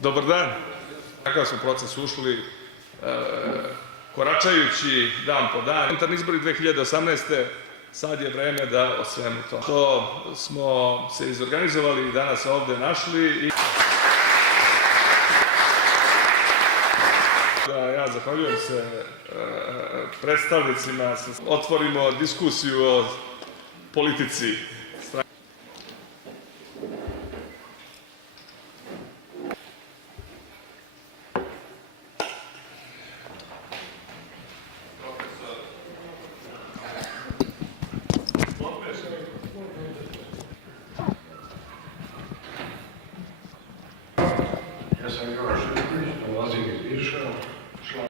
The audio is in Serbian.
Dobar dan. Kakav smo proces ušli, koračajući dan po dan. Parlamentarni izbori 2018. Sad je vreme da o svemu to. To smo se izorganizovali i danas ovde našli. Ja zahvaljujem se predstavnicima, otvorimo diskusiju o politici. Ja sam Ivan Šepić, dolazim iz Niša.